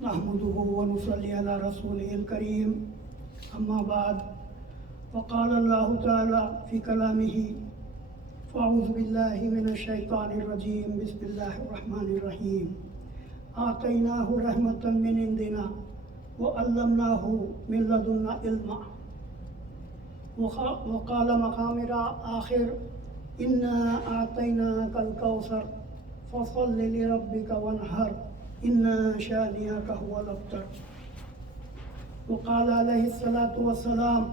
نحمده ونصلي على رسوله الكريم أما بعد وقال الله تعالى في كلامه فأعوذ بالله من الشيطان الرجيم بسم الله الرحمن الرحيم آتيناه رحمة من عندنا وعلمناه من لدنا علما وقال مقام آخر إنا أعطيناك الكوثر فصل لربك وانحر إن شانئك هو الأبتر وقال عليه الصلاة والسلام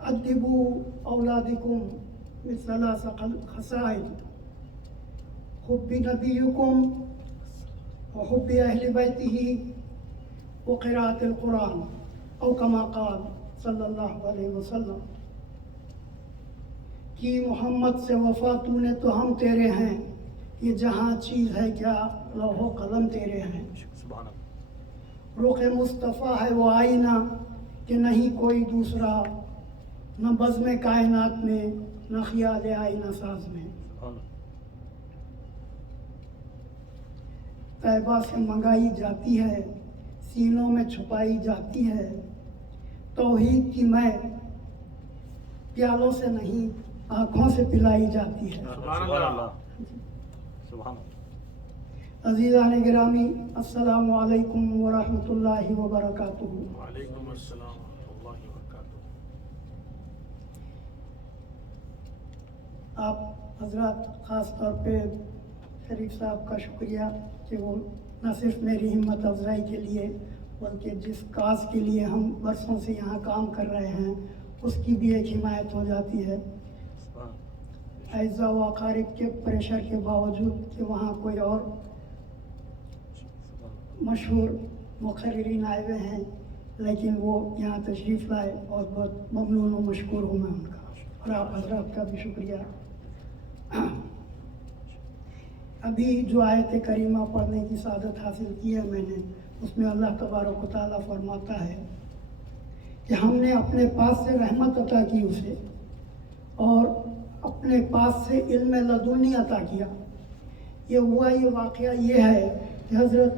أدبوا أولادكم بثلاث خصائل حب نبيكم وحب أهل بيته وقراءة القرآن أو كما قال صلی اللہ علیہ وسلم کہ محمد سے وفا تو نے تو ہم تیرے ہیں، یہ جہاں چیز ہے کیا لوح و قلم تیرے ہیں، رخ مصطفیٰ ہے وہ آئینہ کہ نہیں کوئی دوسرا، نہ بزم کائنات میں نہ خیال آئینہ ساز میں. طیبہ سے منگائی جاتی ہے، سینوں میں چھپائی جاتی ہے، توحید کی میں پیالوں سے نہیں آنکھوں سے پلائی جاتی ہے. عزیزان گرامی، السلام علیکم ورحمۃ اللہ وبرکاتہ. وعلیکم السلام ورحمۃ اللہ وبرکاتہ. آپ حضرات خاص طور پہ شریف صاحب کا شکریہ کہ وہ نہ صرف میری ہمت افزائی کے لیے بلکہ جس کاز کے لیے ہم برسوں سے یہاں کام کر رہے ہیں اس کی بھی ایک حمایت ہو جاتی ہے. اعزاء و اقارب کے پریشر کے باوجود کہ وہاں کوئی اور مشہور مقررین آئے ہوئے ہیں لیکن وہ یہاں تشریف لائے اور بہت ممنون و مشکور ہوں میں ان کا، اور آپ حضرات کا بھی شکریہ. ابھی جو آیت کریمہ پڑھنے کی سعادت حاصل کی ہے میں نے، اس میں اللہ تبارک و تعالیٰ فرماتا ہے کہ ہم نے اپنے پاس سے رحمت عطا کی اسے اور اپنے پاس سے علم لدنی عطا کیا. یہ ہوا، یہ واقعہ یہ ہے کہ حضرت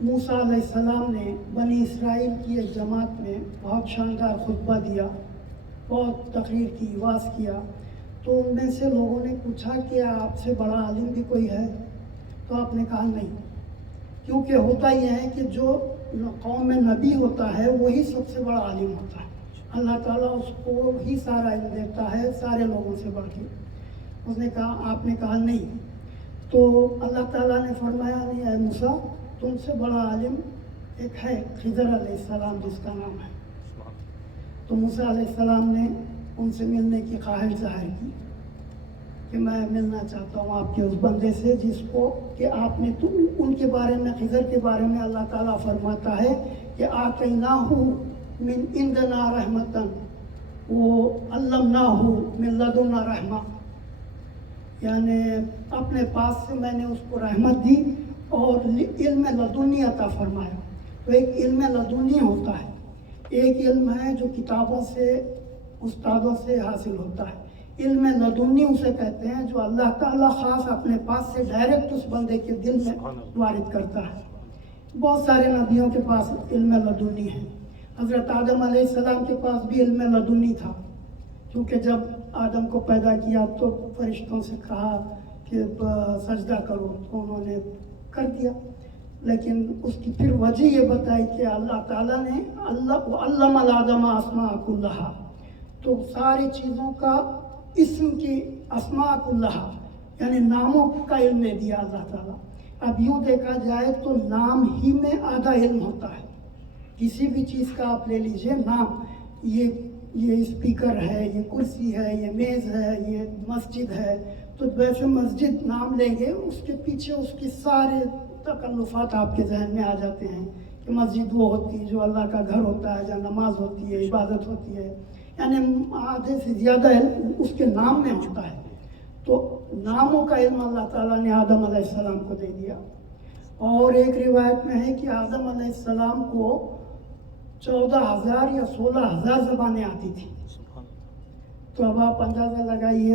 موسیٰ علیہ السلام نے بنی اسرائیل کی ایک جماعت میں بہت شاندار خطبہ دیا، بہت تقریر کی، واعظ کیا. تو ان میں سے لوگوں نے پوچھا کہ آپ سے بڑا عالم بھی کوئی ہے؟ تو آپ نے کہا نہیں، کیونکہ ہوتا یہ ہے کہ جو قوم میں نبی ہوتا ہے وہی سب سے بڑا عالم ہوتا ہے. اللہ تعالیٰ اس کو ہی سارا علم دیتا ہے سارے لوگوں سے بڑھ کے. اس نے کہا، آپ نے کہا نہیں. تو اللہ تعالیٰ نے فرمایا نہیں اے موسیٰ، تم سے بڑا عالم ایک ہے خضر علیہ السلام جس کا نام ہے. تو موسیٰ علیہ السلام نے ان سے ملنے کی خواہش ظاہر کی کہ میں ملنا چاہتا ہوں آپ کے اس بندے سے جس کو کہ آپ نے تو ان کے بارے میں، خضر کے بارے میں اللہ تعالیٰ فرماتا ہے کہ آتیناہ من عندنا رحمتاً وعلمناہ من لدنا رحمہ، یعنی اپنے پاس سے میں نے اس کو رحمت دی اور علم لدنی عطا فرمایا. تو ایک علم لدنی ہوتا ہے، ایک علم ہے جو کتابوں سے استادوں سے حاصل ہوتا ہے. علم لدنی اسے کہتے ہیں جو اللہ تعالیٰ خاص اپنے پاس سے ڈائریکٹ اس بندے کے دل میں وارد کرتا ہے. بہت سارے نبیوں کے پاس علم لدنی ہے. حضرت آدم علیہ السلام کے پاس بھی علم لدنی تھا، کیونکہ جب آدم کو پیدا کیا تو فرشتوں سے کہا کہ سجدہ کرو تو انہوں نے کر دیا. لیکن اس کی پھر وجہ یہ بتائی کہ اللہ تعالیٰ نے علم آدم اسماء کلھا، تو ساری چیزوں کا اسم کی اسماء کلھا یعنی ناموں کا علم دے دیا اللہ تعالیٰ. اب یوں دیکھا جائے تو نام ہی میں آدھا علم ہوتا ہے. کسی بھی چیز کا آپ لے لیجئے نام، یہ اسپیکر ہے، یہ کرسی ہے، یہ میز ہے، یہ مسجد ہے. تو ویسے مسجد نام لیں گے اس کے پیچھے اس کی سارے تکلفات آپ کے ذہن میں آ جاتے ہیں کہ مسجد وہ ہوتی ہے جو اللہ کا گھر ہوتا ہے، جہاں نماز ہوتی ہے، عبادت ہوتی ہے. یعنی آدھے سے زیادہ علم اس کے نام میں ہوتا ہے. تو ناموں کا علم اللہ تعالیٰ نے آدم علیہ السلام کو دے دیا. اور ایک روایت میں ہے کہ آدم علیہ السلام کو 14,000 یا 16,000 زبانیں آتی تھیں. تو اب آپ اندازہ لگائیے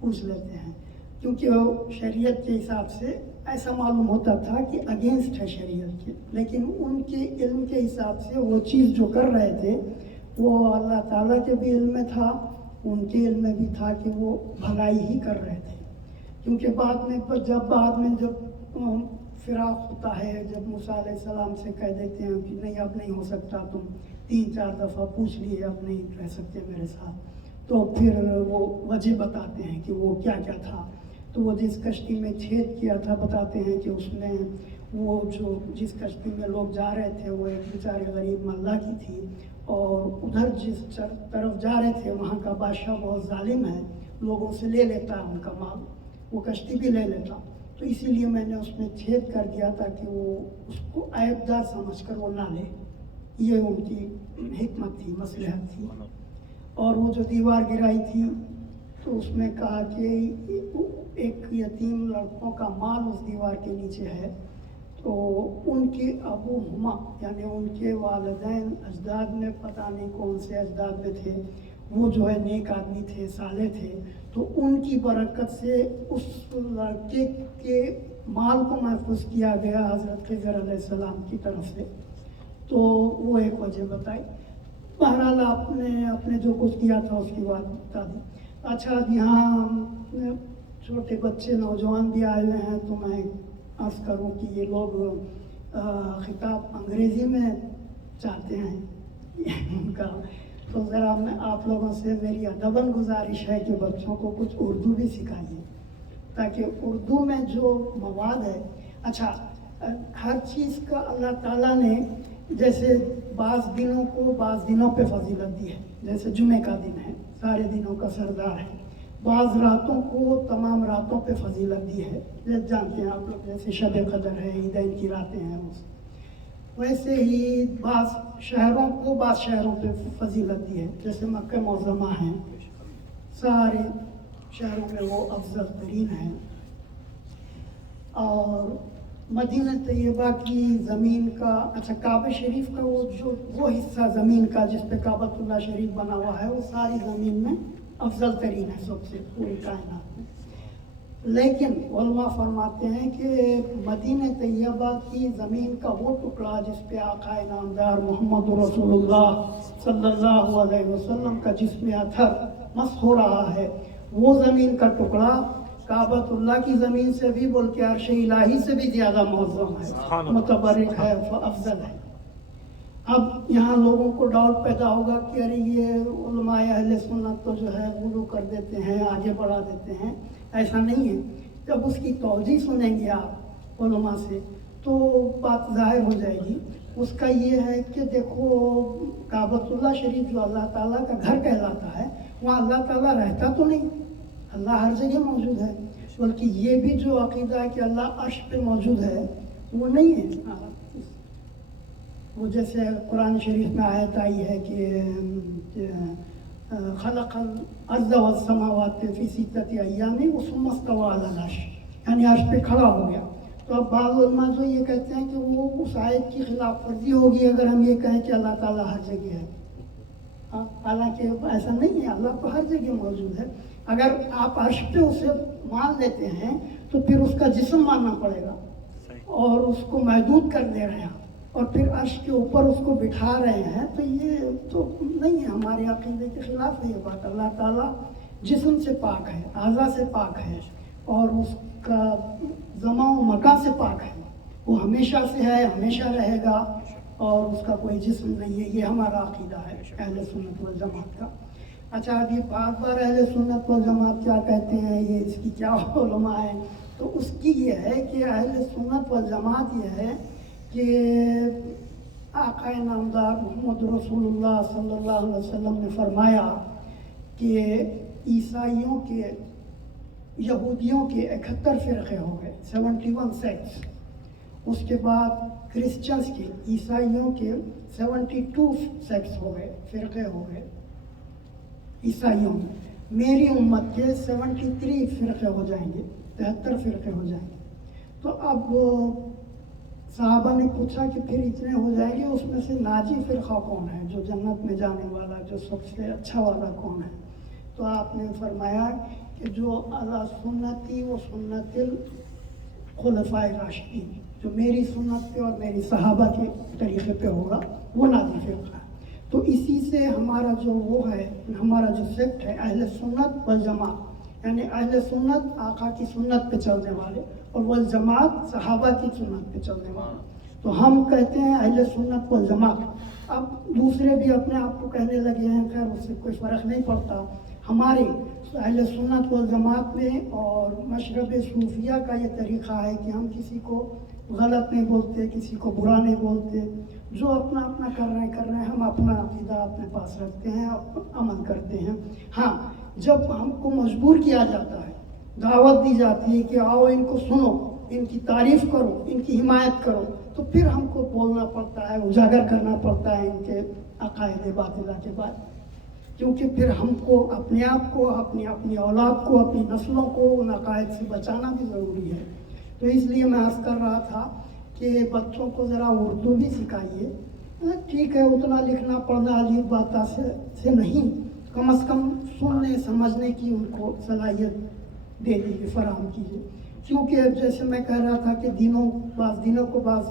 پوچھ لیتے ہیں کیونکہ وہ شریعت کے حساب سے ایسا معلوم ہوتا تھا کہ اگینسٹ ہے شریعت کے، لیکن ان کے علم کے حساب سے وہ چیز جو کر رہے تھے وہ اللہ تعالیٰ کے بھی علم میں تھا، ان کے علم میں بھی تھا کہ وہ بھلائی ہی کر رہے تھے. کیونکہ بعد میں جب فراق ہوتا ہے، جب موسیٰ علیہ السلام سے کہہ دیتے ہیں کہ نہیں اب نہیں ہو سکتا، تم 3-4 دفعہ پوچھ لیے اب نہیں رہ سکتے میرے ساتھ، تو پھر وہ وجہ بتاتے ہیں کہ وہ کیا کیا تھا. تو وہ جس کشتی میں چھید کیا تھا بتاتے ہیں کہ اس میں وہ جس کشتی میں لوگ جا رہے تھے وہ ایک بیچارے غریب ملہ کی تھی، اور ادھر جس طرف جا رہے تھے وہاں کا بادشاہ بہت ظالم ہے، لوگوں سے لے لیتا ہے ان کا مال، وہ کشتی بھی لے لیتا. تو اسی لیے میں نے اس میں چھید کر دیا تاکہ وہ اس کو عیب دار سمجھ کر وہ نہ لے. یہ ان کی حکمت تھی، مصلحت تھی. اور وہ جو دیوار گرائی تھی تو اس میں کہا کہ ایک یتیم لڑکوں کا مال اس دیوار کے نیچے ہے، تو ان کے ابو ہما یعنی ان کے والدین اجداد میں پتہ نہیں کون سے اجداد میں تھے، وہ جو ہے نیک آدمی تھے، صالح تھے، تو ان کی برکت سے اس لڑکے کے مال کو محفوظ کیا گیا حضرت خضر علیہ السلام کی طرف سے. تو وہ ایک وجہ بتائی. بہرحال آپ نے اپنے جو کچھ کیا تھا اس کی بات بتا دی. اچھا یہاں چھوٹے بچے نوجوان بھی آئے ہوئے ہیں، تو میں عرض کروں کہ یہ لوگ خطاب انگریزی میں چاہتے ہیں ان کا، تو ذرا میں آپ لوگوں سے میری ادباً گزارش ہے کہ بچوں کو کچھ اردو بھی سکھائیے، تاکہ اردو میں جو مواد ہے، اچھا ہر چیز کا اللہ تعالیٰ نے جیسے بعض دنوں کو بعض دنوں پہ فضیلت دی ہے، جیسے جمعہ کا دن ہے سارے دنوں کا سردار ہے، بعض راتوں کو تمام راتوں پہ فضیلت دی ہے، جانتے ہیں آپ لوگ، جیسے شب قدر ہے، عیدین کی راتیں ہیں، ویسے ہی بعض شہروں کو بعض شہروں پہ فضیلت دی ہے، جیسے مکہ معظمہ ہیں، سارے شہروں میں وہ افضل ترین ہیں. اور مدینہ طیبہ کی زمین کا، اچھا کعبہ شریف کا وہ حصہ زمین کا جس پہ کعبۃ اللہ شریف بنا ہوا ہے، وہ ساری زمین میں افضل ترین ہے سب سے پوری کائنات میں. لیکن علماء فرماتے ہیں کہ مدینہ طیبہ کی زمین کا وہ ٹکڑا جس پہ آقا نامدار محمد رسول اللہ صلی اللہ علیہ وسلم کا جسم اطہر مسح ہو رہا ہے، وہ زمین کا ٹکڑا کعبۃ اللہ کی زمین سے بھی بول کے عرش الہی سے بھی زیادہ معظم ہے، متبرک ہے، افضل ہے. اب یہاں لوگوں کو ڈاؤٹ پیدا ہوگا کہ ارے یہ علماء اہل سنت تو جو ہے غلو کر دیتے ہیں، آگے بڑھا دیتے ہیں. ایسا نہیں ہے. جب اس کی توضیح سنیں گے آپ علماء سے تو بات ظاہر ہو جائے گی. اس کا یہ ہے کہ دیکھو کعبۃ اللہ شریف جو اللہ تعالیٰ کا گھر کہلاتا ہے، وہاں اللہ تعالیٰ رہتا تو نہیں، اللہ ہر جگہ موجود ہے، بلکہ یہ بھی جو عقیدہ ہے کہ اللہ عرش پہ موجود ہے وہ نہیں ہے. وہ جیسے قرآن شریف میں آیت آئی ہے کہ خلق الارض والسماوات فی ستۃ ایام ثم استوى علی العرش، یعنی عرش پہ کھڑا ہو گیا. تو اب بعض علماء جو یہ کہتے ہیں کہ وہ اس آیت کی خلاف ورزی ہوگی اگر ہم یہ کہیں کہ اللہ تعالیٰ ہر جگہ ہے. حالانکہ ایسا نہیں ہے، اللہ تو ہر جگہ موجود ہے. اگر آپ عرش پہ اسے مان لیتے ہیں تو پھر اس کا جسم ماننا پڑے گا، اور اس کو محدود کر دے رہے ہیں اور پھر عرش کے اوپر اس کو بٹھا رہے ہیں، تو یہ تو نہیں ہے، ہمارے عقیدے کے خلاف ہے یہ بات. اللہ تعالیٰ جسم سے پاک ہے، اعضاء سے پاک ہے، اور اس کا زمان و مکان سے پاک ہے. وہ ہمیشہ سے ہے، ہمیشہ رہے گا، اور اس کا کوئی جسم نہیں ہے. یہ ہمارا عقیدہ ہے اہل سنت والجماعت کا. اچھا اب یہ بار بار اہل سنت والجماعت کیا کہتے ہیں، یہ اس کی کیا علماء ہیں، تو اس کی یہ ہے کہ اہل سنت والجماعت یہ ہے کہ آقا نامدار محمد رسول اللہ صلی اللہ علیہ وسلم نے فرمایا کہ عیسائیوں کے، یہودیوں کے 71 فرقے ہو گئے، 71 سیکٹس. اس کے بعد کرسچنس کے، عیسائیوں کے 72 سیکٹس ہو گئے، فرقے ہو گئے عیسائیوں میں. میری امت کے 73 فرقے ہو جائیں گے، 73 فرقے ہو جائیں گے. تو اب صحابہ نے پوچھا کہ پھر اتنے ہو جائیں گے، اس میں سے ناجی فرقہ کون ہے، جو جنت میں جانے والا، جو سب سے اچھا والا کون ہے؟ تو آپ نے فرمایا کہ جو اعلیٰ سنتی و سنت خلفائے راشدین، جو میری سنت پہ اور میری صحابہ کے طریقے پہ ہوگا وہ نازل فرقہ ہے. تو اسی سے ہمارا جو وہ ہے، ہمارا جو سیکٹ ہے اہل سنت والجماعت، یعنی اہل سنت آقا کی سنت پہ چلنے والے اور والجماعت صحابہ کی سنت پہ چلنے والے. تو ہم کہتے ہیں اہل سنت والجماعت. اب دوسرے بھی اپنے آپ کو کہنے لگے ہیں، خیر اس سے کوئی فرق نہیں پڑتا. ہمارے اہل سنت والجماعت میں اور مشرب صوفیہ کا یہ طریقہ ہے کہ ہم کسی کو غلط نہیں بولتے، کسی کو برا نہیں بولتے. جو اپنا اپنا کر رہے ہیں، ہم اپنا عقیدہ اپنے پاس رکھتے ہیں، عمل کرتے ہیں. ہاں، جب ہم کو مجبور کیا جاتا ہے، دعوت دی جاتی ہے کہ آؤ ان کو سنو، ان کی تعریف کرو، ان کی حمایت کرو، تو پھر ہم کو بولنا پڑتا ہے، اجاگر کرنا پڑتا ہے ان کے عقائد باطلہ کے بعد. کیونکہ پھر ہم کو اپنے آپ کو، اپنی اولاد کو، اپنی نسلوں کو ان عقائد سے بچانا بھی ضروری ہے. تو اس لیے میں عرض کر رہا تھا کہ بچوں کو ذرا اردو بھی سکھائیے. ٹھیک ہے، اتنا لکھنا پڑھنا علی باتا سے نہیں، کم از کم سننے سمجھنے کی ان کو صلاحیت دے دیجیے، فراہم کیجیے. کیونکہ جیسے میں کہہ رہا تھا کہ بعض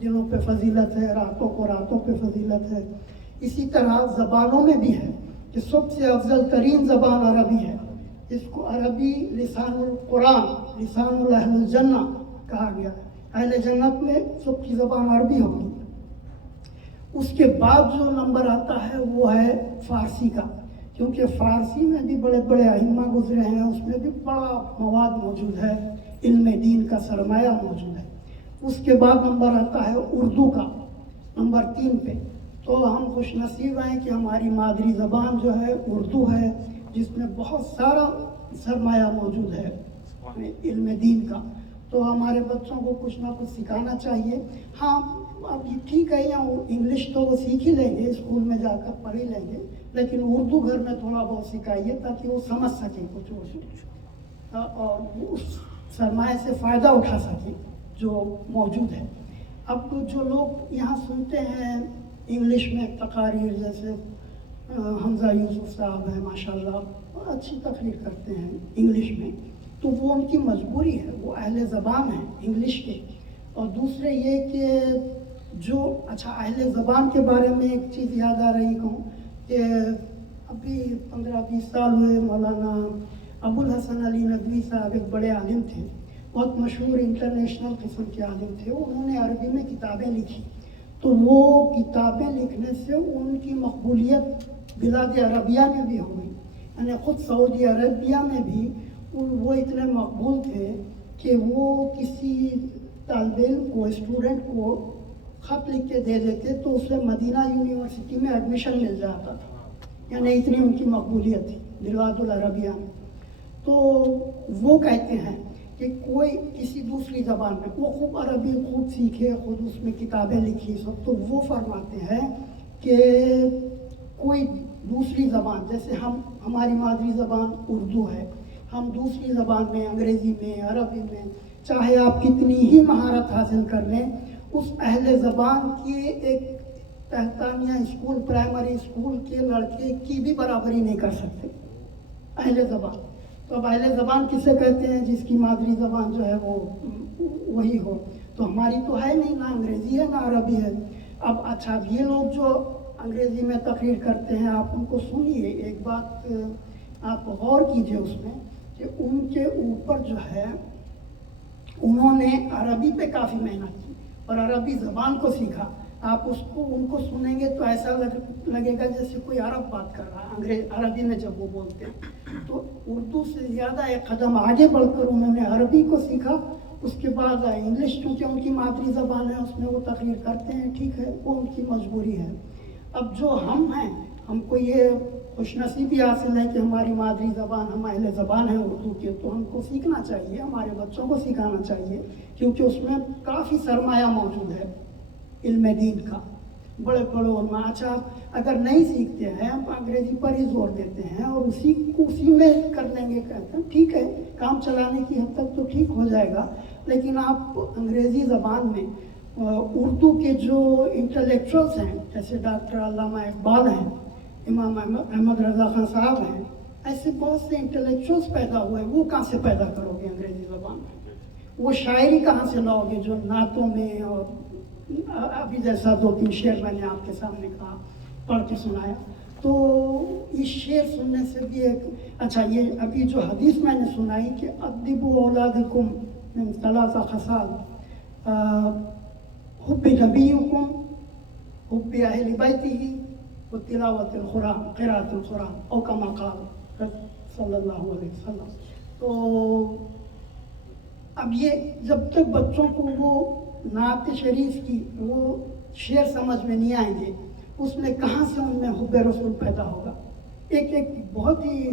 دنوں پہ فضیلت ہے، راتوں کو راتوں پہ فضیلت ہے. اسی طرح زبانوں میں بھی ہے کہ سب سے افضل ترین زبان عربی ہے. اس کو عربی لسان القرآن، لسان اہل الجنہ کہا گیا ہے. اہل جنت میں سب کی زبان عربی ہوگی. اس کے بعد جو نمبر آتا ہے وہ ہے فارسی کا، کیونکہ فارسی میں بھی بڑے بڑے ائمہ گزرے ہیں، اس میں بھی بڑا مواد موجود ہے، علم دین کا سرمایہ موجود ہے. اس کے بعد نمبر آتا ہے اردو کا، نمبر 3 پہ. تو ہم خوش نصیب ہیں کہ ہماری مادری زبان جو ہے اردو ہے، جس میں بہت سارا سرمایہ موجود ہے علم دین کا. تو ہمارے بچوں کو کچھ نہ کچھ سکھانا چاہیے. ہاں، اب یہ ٹھیک ہے، یہاں انگلش تو وہ سیکھ ہی لیں گے، اسکول میں جا کر پڑھ ہی لیں گے، لیکن اردو گھر میں تھوڑا بہت سکھائیے تاکہ وہ سمجھ سکیں کچھ اور اس سرمایہ سے فائدہ اٹھا سکیں جو موجود ہے. اب جو لوگ یہاں سنتے ہیں انگلش میں تقاریر، جیسے حمزہ یوسف صاحب ہیں، ماشاءاللہ اچھی تقریر کرتے ہیں انگلش میں، تو وہ ان کی مجبوری ہے، وہ اہل زبان ہیں انگلش کے. اور دوسرے یہ کہ جو اہل زبان کے بارے میں ایک چیز یاد آ رہی ہوں کہ ابھی 15-20 سال ہوئے، مولانا ابو الحسن علی ندوی صاحب ایک بڑے عالم تھے، بہت مشہور انٹرنیشنل قسم کے عالم تھے. انہوں نے عربی میں کتابیں لکھی، تو وہ کتابیں لکھنے سے ان کی مقبولیت بلاد عربیہ میں بھی ہو گئی. یعنی خود سعودی عربیہ میں بھی وہ اتنے مقبول تھے کہ وہ کسی طالب علم کو، اسٹوڈنٹ کو خط لکھ کے دے دیتے تو اسے مدینہ یونیورسٹی میں ایڈمیشن مل جاتا تھا. یعنی اتنی ان کی مقبولیت تھی بلاد العربیہ میں. تو وہ کہتے ہیں کہ کوئی کسی دوسری زبان میں، وہ خوب عربی خوب سیکھے، خود اس میں کتابیں لکھی سب، تو وہ فرماتے ہیں کہ کوئی دوسری زبان، جیسے ہماری مادری زبان اردو ہے، ہم دوسری زبان میں، انگریزی میں، عربی میں، چاہے آپ کتنی ہی مہارت حاصل کر لیں، اس اہل زبان کی ایک تحتانیہ اسکول، پرائمری اسکول کے لڑکے کی بھی برابری نہیں کر سکتے اہل زبان. تو اب اہل زبان کسے کہتے ہیں؟ جس کی مادری زبان جو ہے وہ وہی ہو. تو ہماری تو ہے نہیں، نہ انگریزی ہے نہ عربی ہے. اب یہ لوگ جو انگریزی میں تقریر کرتے ہیں، آپ ان کو سنیے، ایک بات آپ غور کیجئے اس میں کہ ان کے اوپر جو ہے انہوں نے عربی پہ کافی محنت کی اور عربی زبان کو سیکھا. آپ ان کو سنیں گے تو ایسا لگے گا جیسے کوئی عرب بات کر رہا ہے عربی میں جب وہ بولتے ہیں. تو اردو سے زیادہ ایک قدم آگے بڑھ کر انہوں نے عربی کو سیکھا. اس کے بعد انگلش، چونکہ ان کی مادری زبان ہے، اس میں وہ تقریر کرتے ہیں، ٹھیک ہے، وہ ان کی مجبوری ہے. اب جو ہم ہیں، ہم کو یہ خوش نصیبی حاصل ہے کہ ہماری مادری زبان، ہم اہل زبان ہیں اردو کے، تو ہم کو سیکھنا چاہیے، ہمارے بچوں کو سکھانا چاہیے، کیونکہ اس میں کافی سرمایہ موجود ہے علم دین کا. بڑے علماء اگر نہیں سیکھتے ہیں، ہم انگریزی پر ہی زور دیتے ہیں اور اسی میں کر لیں گے، کہتے ہیں ٹھیک ہے، کام چلانے کی حد تک تو ٹھیک ہو جائے گا. لیکن آپ انگریزی زبان میں اردو کے جو انٹلیکچوئلس ہیں، جیسے ڈاکٹر علامہ اقبال ہیں، امام احمد رضا خان صاحب ہیں، ایسے بہت سے انٹلیکچوئلس پیدا ہوئے, وہ کہاں سے پیدا کرو گے انگریزی زبان میں؟ وہ شاعری کہاں سے لاؤ گے جو نعتوں میں, اور ابھی جیسا 2-3 شعر میں نے آپ کے سامنے کہا, پڑھ کے سنایا. تو اس شعر سننے سے بھی ایک اچھا, یہ ابھی جو حدیث میں نے سنائی کہ ادبوا اولادکم من 3 خصال, حب نبیکم, حب اہل بیتہ, و تلاوت القرآن, قراءۃ القرآن, او کما قال صلی اللہ علیہ وسلم. تو اب یہ جب تک بچوں کو وہ نعت شریف کی وہ شعر سمجھ میں نہیں آئیں گے, اس میں کہاں سے ان میں حب رسول پیدا ہوگا؟ ایک بہت ہی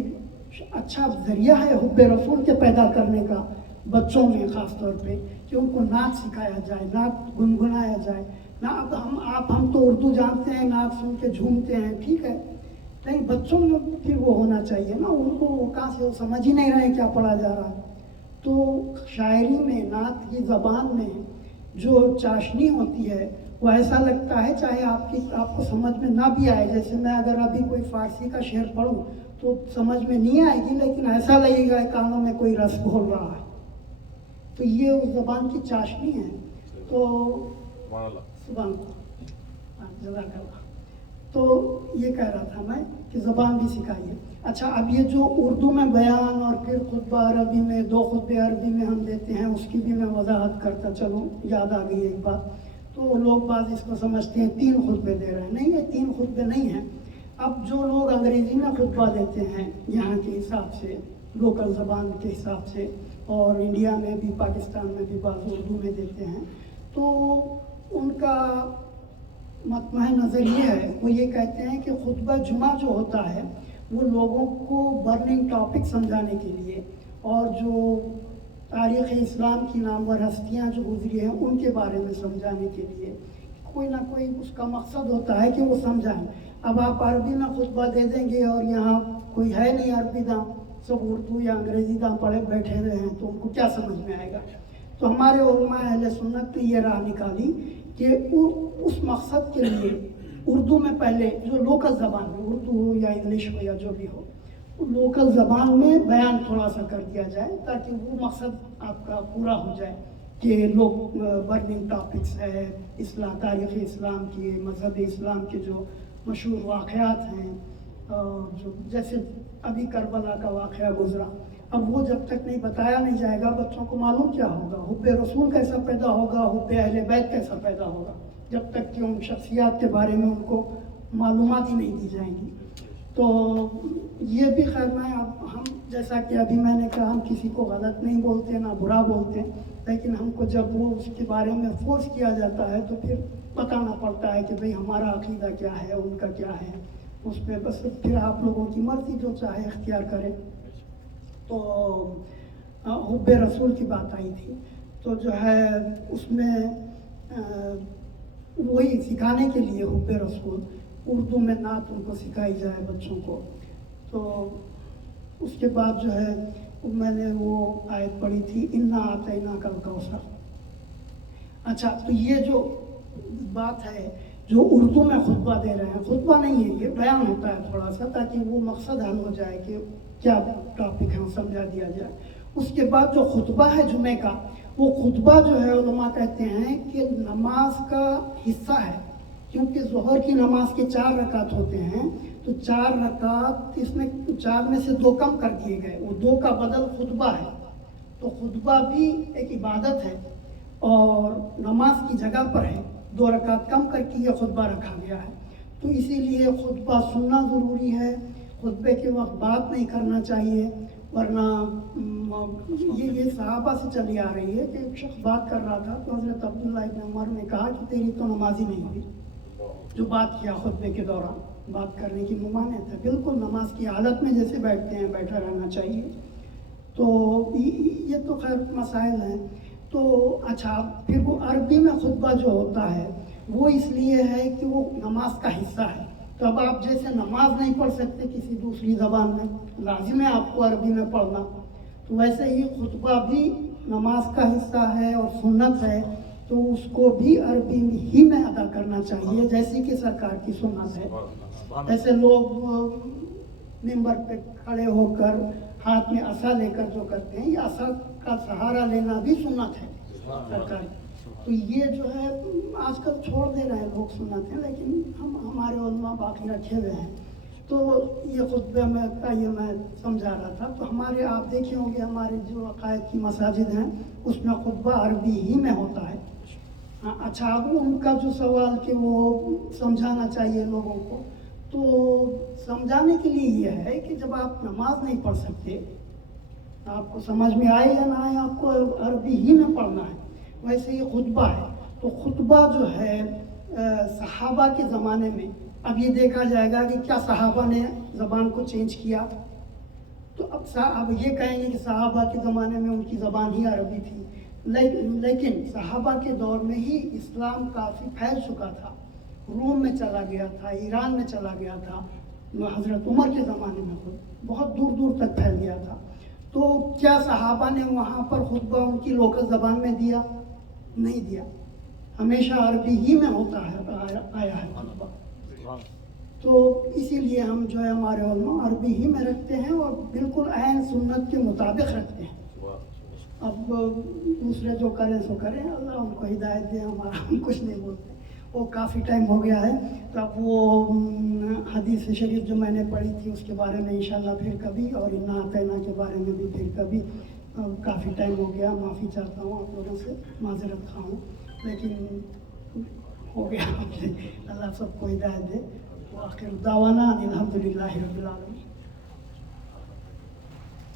اچھا ذریعہ ہے حب رسول کے پیدا کرنے کا بچوں میں, خاص طور پہ کہ ان کو نعت سکھایا جائے, نعت گنگنایا جائے. اب ہم تو اردو جانتے ہیں, نعت سن کے جھومتے ہیں, ٹھیک ہے, لیکن بچوں میں پھر وہ ہونا چاہیے نا, ان کو وہ کہاں سے, وہ سمجھ ہی نہیں رہے کیا پڑھا جا رہا ہے. تو شاعری میں, نعت کی زبان میں جو چاشنی ہوتی ہے وہ ایسا لگتا ہے, چاہے آپ کو سمجھ میں نہ بھی آئے. جیسے میں اگر ابھی کوئی فارسی کا شعر پڑھوں تو سمجھ میں نہیں آئے گی, لیکن ایسا لگے گا کانوں میں کوئی رس گھول رہا ہے. تو یہ اس زبان کی چاشنی ہے. تو زبان جزاک اللہ. تو یہ کہہ رہا تھا میں کہ زبان بھی سکھائیے. اچھا, اب یہ جو اردو میں بیان اور پھر خطبہ عربی میں, 2 خطبے عربی میں ہم دیتے ہیں, اس کی بھی میں وضاحت کرتا چلوں, یاد آ گئی ایک بات. تو لوگ بعض اس کو سمجھتے ہیں 3 خطبے دے رہے ہیں. نہیں, یہ 3 خطبے نہیں ہیں. اب جو لوگ انگریزی میں خطبہ دیتے ہیں یہاں کے حساب سے, لوکل زبان کے حساب سے, اور انڈیا میں بھی, پاکستان میں بھی بعض اردو میں دیتے ہیں, تو ان کا مطمع نظر یہ ہے, وہ یہ کہتے ہیں کہ خطبہ جمعہ جو ہوتا ہے وہ لوگوں کو برننگ ٹاپک سمجھانے کے لیے, اور جو تاریخ اسلام کی نامور ہستیاں جو گزری ہیں ان کے بارے میں سمجھانے کے لیے, کوئی نہ کوئی اس کا مقصد ہوتا ہے کہ وہ سمجھائیں. اب آپ عربی میں خطبہ دے دیں گے اور یہاں کوئی ہے نہیں عربی داں, سب اردو یا انگریزی داں پڑھے بیٹھے ہوئے ہیں, تو ان کو کیا سمجھ میں آئے گا؟ تو ہمارے علماء اہل سنت نے یہ راہ نکالی کہ اس مقصد کے لیے اردو میں پہلے جو لوکل زبان ہے, اردو ہو یا انگلش ہو یا جو بھی ہو, لوکل زبان میں بیان تھوڑا سا کر دیا جائے تاکہ وہ مقصد آپ کا پورا ہو جائے کہ لوگ برننگ ٹاپکس ہے, اسلام, تاریخ اسلام کی, مذہب اسلام کے جو مشہور واقعات ہیں, جو جیسے ابھی کربلا کا واقعہ گزرا, اب وہ جب تک نہیں بتایا نہیں جائے گا بچوں کو معلوم کیا ہوگا, حب رسول کیسا پیدا ہوگا, حب اہل بیت کیسا پیدا ہوگا, جب تک کہ ان شخصیات کے بارے میں ان کو معلومات ہی نہیں دی جائیں گی. تو یہ بھی خیر میں, اب ہم جیسا کہ ابھی میں نے کہا, ہم کسی کو غلط نہیں بولتے نہ برا بولتے, لیکن ہم کو جب وہ اس کے بارے میں فورس کیا جاتا ہے تو پھر بتانا پڑتا ہے کہ بھئی ہمارا عقیدہ کیا ہے, ان کا کیا ہے, اس میں بس پھر آپ لوگوں کی مرضی جو چاہے اختیار کریں. تو حب رسول کی بات آئی تھی, تو جو ہے اس میں وہی سکھانے کے لیے حب رسول, اردو میں نعت ان کو سکھائی جائے بچوں کو. تو اس کے بعد جو ہے میں نے وہ آیت پڑھی تھی, انا اعطیناک الکوثر. اچھا, تو یہ جو بات ہے جو اردو میں خطبہ دے رہے ہیں, خطبہ نہیں ہے, یہ بیان ہوتا ہے تھوڑا سا تاکہ وہ مقصد حل ہو جائے کہ کیا ٹاپک ہے سمجھا دیا جائے. اس کے بعد جو خطبہ ہے جمعے کا, وہ خطبہ جو ہے علماء کہتے ہیں کہ نماز کا حصہ ہے, کیونکہ ظہر کی نماز کے 4 رکعت ہوتے ہیں, تو 4 رکعت اس میں 4 میں سے 2 کم کر دیے گئے, وہ 2 کا بدل خطبہ ہے. تو خطبہ بھی ایک عبادت ہے اور نماز کی جگہ پر ہے, 2 رکعت کم کر کے یہ خطبہ رکھا گیا ہے. تو اسی لیے خطبہ سننا ضروری ہے, خطبے کے وقت بات نہیں کرنا چاہیے, ورنہ یہ صحابہ سے چلی آ رہی ہے کہ ایک شخص بات کر رہا تھا تو حضرت عبداللہ ابن عمر نے کہا کہ تیری تو نماز ہی نہیں ہوئی, جو بات کیا خطبے کے دوران. بات کرنے کی ممانعت ہے, بالکل نماز کی حالت میں جیسے بیٹھتے ہیں بیٹھا رہنا چاہیے. تو یہ تو خیر مسائل ہیں. تو اچھا, پھر وہ عربی میں خطبہ جو ہوتا ہے وہ اس لیے ہے کہ وہ نماز کا حصہ ہے. تو اب آپ جیسے نماز نہیں پڑھ سکتے کسی دوسری زبان میں, لازم ہے آپ کو عربی میں پڑھنا, تو ویسے ہی خطبہ بھی نماز کا حصہ ہے اور سنت ہے, تو اس کو بھی عربی ہی میں ادا کرنا چاہیے جیسے کہ سرکار کی سنت ہے. ایسے لوگ منبر پہ کھڑے ہو کر ہاتھ میں عصا لے کر جو کرتے ہیں، یہ عصا کا سہارا لینا بھی سنت ہے سرکار. تو یہ جو ہے آج کل چھوڑ دے رہے ہیں لوگ سنت ہیں، لیکن ہمارے علماء باقی رکھے ہوئے ہیں. تو یہ خطبہ میں سمجھا رہا تھا. تو ہمارے آپ دیکھے ہوں گے ہمارے جو عقائد کی مساجد ہیں اس میں خطبہ عربی ہی میں ہوتا ہے. اچھا، اب ان کا جو سوال کہ وہ سمجھانا چاہیے لوگوں کو، تو سمجھانے کے لیے یہ ہے کہ جب آپ نماز نہیں پڑھ سکتے، آپ کو سمجھ میں آئے یا نہ آئے، آپ کو عربی ہی میں پڑھنا ہے. ویسے یہ خطبہ ہے، تو خطبہ جو ہے صحابہ کے زمانے میں، اب یہ دیکھا جائے گا کہ کیا صحابہ نے زبان کو چینج کیا. تو اب یہ کہیں گے کہ صحابہ کے زمانے میں ان کی زبان ہی عربی تھی، لیکن صحابہ کے دور میں ہی اسلام کافی پھیل چکا تھا. روم میں چلا گیا تھا، ایران میں چلا گیا تھا، حضرت عمر کے زمانے میں خود بہت دور دور تک پھیل گیا تھا. تو کیا صحابہ نے وہاں پر خطبہ ان کی لوکل زبان میں دیا؟ نہیں دیا، ہمیشہ عربی ہی میں ہوتا ہے، آیا ہے خطبہ. تو اسی لیے ہم جو ہے ہمارے علماء عربی ہی میں رکھتے ہیں اور بالکل عین سنت کے مطابق رکھتے ہیں. اب دوسرے جو کریں سو کریں، اللہ ان کو ہدایت دے، ہمارا ہم کچھ نہیں بولتے. وہ کافی ٹائم ہو گیا ہے، تو اب وہ حدیث شریف جو میں نے پڑھی تھی اس کے بارے میں انشاءاللہ پھر کبھی، اور انا اعطیناک کے بارے میں بھی پھر کبھی. کافی ٹائم ہو گیا، معافی چاہتا ہوں آپ لوگوں سے، معذرت خواہ ہوں، لیکن ہو گیا. اللہ سب کو ہدایت دے. وآخر دعوانا الحمدللہ رب العالمین.